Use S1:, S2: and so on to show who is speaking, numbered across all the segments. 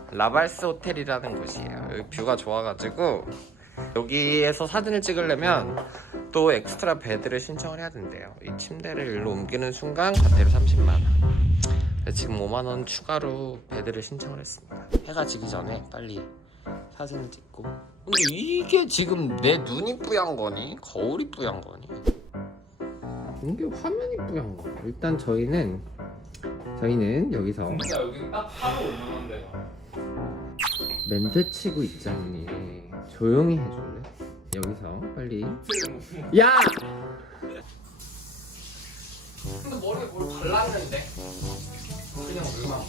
S1: 라발스 호텔이라는 곳이에요. 여기 뷰가 좋아가지고 여기에서 사진을 찍으려면 또 엑스트라 베드를 신청을 해야 된대요. 이 침대를 일로 옮기는 순간 과태료 30만원. 지금 5만원 추가로 베드를 신청을 했습니다. 해가 지기 전에 빨리 사진을 찍고. 근데 이게 지금 내 눈이 뿌연 거니? 거울이 뿌연 거니? 이게 화면이 뿌연 거. 일단 저희는 여기서
S2: 진짜 여기 딱 하루 올만한데.
S1: 멘트 치고 있잖니. 조용히 해줄래? 여기서 빨리. 야! 근데 머리에 뭘 발랐는데? 그냥 물만.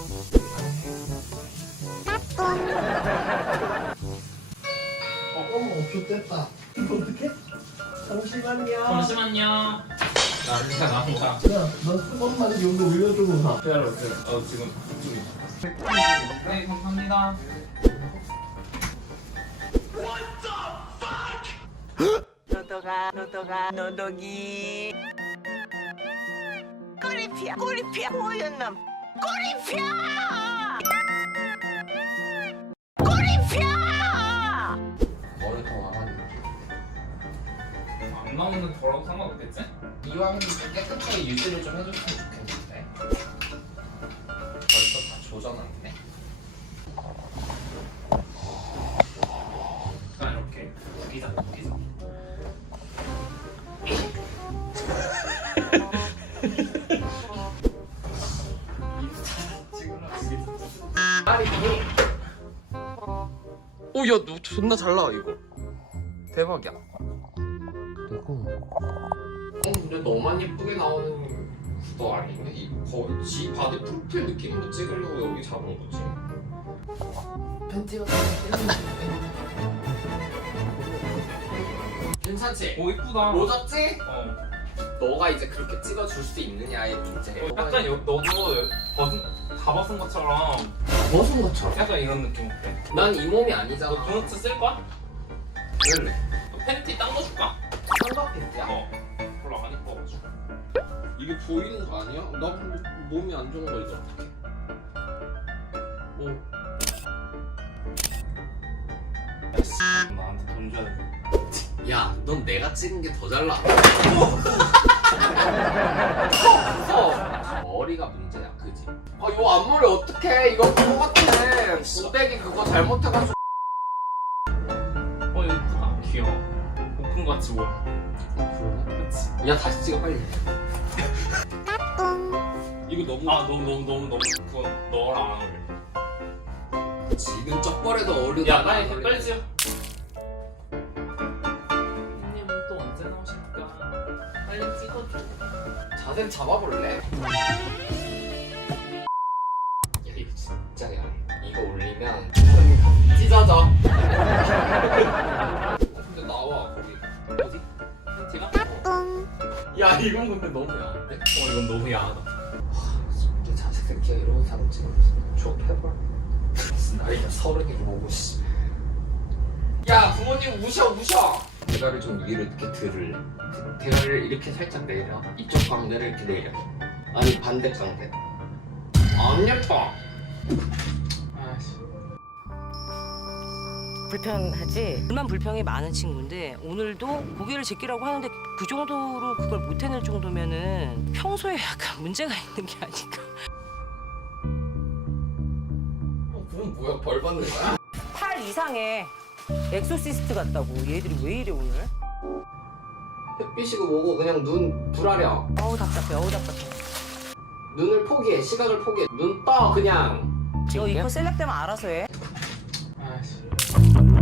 S3: 어머, 좋됐다. 이거 어떡해? 잠시만요.
S2: 잠시만요. 나온다.
S3: 야, 넌한 번만 여기 올려주고 가.
S2: 기다려. 지금 좀. 네, 감사합니다.
S4: 노동이 꼬리피야 호연 놈 꼬리피야
S1: 머리 더 와가지고.
S2: 안 나오는 더라고 상관없겠지?
S1: 이왕이면 깨끗하게 유지를 좀 해줬으면 좋겠는데. 벌써 다 조져놨네.
S2: 그냥 이렇게 기자.
S1: 오, 야, 너 존나 잘 나와 이거. 대박이야. 그리고 근데 너만 예쁘게 나오는 구도 아니네. 이 거의 지 바디 프로필 느낌으로 찍으려고 여기 잡은 거지. 팬티가 괜찮지?
S2: 오 이쁘다.
S1: 로졌지?
S2: 어.
S1: 너가 이제 그렇게 찍어줄 수 있느냐의 문제.
S2: 약간 너도 다 벗은 것처럼
S1: 벗은 것처럼.
S2: 약간 이런 느낌 어때?
S1: 난 이 몸이
S2: 너
S1: 아니잖아.
S2: 도넛 쓸 거야?
S1: 원래
S2: 너 팬티 딴 거 줄까?
S1: 삼각 팬티야?
S2: 별로 안 예뻐가지고.
S1: 이게 보이는 거 아니야? 나 몸이 안 좋은 거 이거 어떡해?
S2: 나한테 돈 줘야 돼.
S1: 야, 넌 내가 찍은 게 더 잘 나와. 머리가 문제야, 그지? 아, 요 앞머리 어떡해? 이거 그거 같아. 고데기 그거 잘못해가지고.
S2: 예쁘다. 귀여워. 볶음같이 보여.
S1: 그러네.
S2: 그치?
S1: 야, 다시 찍어, 빨리. 이거 너무.
S2: 너무 그거 너랑 안 어울려.
S1: 지금 쩍벌에도 어울리다.
S2: 야, 빨리 찍어. 형님은 또 언제 나오실까? 빨리 찍어줘.
S1: 자세를 잡아볼래? 야, 이거 진짜 야. 이거 올리면 찢어져. 근데 나와, 거기.
S2: 어디? 팬티가?
S1: 야, 이건 근데 너무 야한데?
S2: 이건 너무 야하다.
S1: 이게 자세 새끼야, 이러고 사진 찍으면서 졸업해봐. 나이가 30이고 뭐고 씨. 야, 부모님 우셔. 대가를 좀 위로 이렇게 들을. 대가를 이렇게 살짝 내려. 이쪽 광대를 이렇게 내려. 아니, 반대 광대. 안 예뻐.
S2: 아씨.
S4: 불편하지? 불만 불평이 많은 친구인데 오늘도 고개를 제끼라고 하는데 그 정도로 그걸 못 해낼 정도면은 평소에 약간 문제가 있는 게 아닌가.
S1: 그럼 뭐야, 벌 받는 거야?
S4: 팔 이상의 엑소시스트 같다고. 얘들이 왜 이래 오늘?
S1: 햇빛이고 뭐고 그냥 눈 불하려.
S4: 어우 답답해.
S1: 눈을 포기해, 시각을 포기해. 눈 떠, 그냥.
S4: 너 이거 셀렉되면 알아서 해.
S2: 아씨.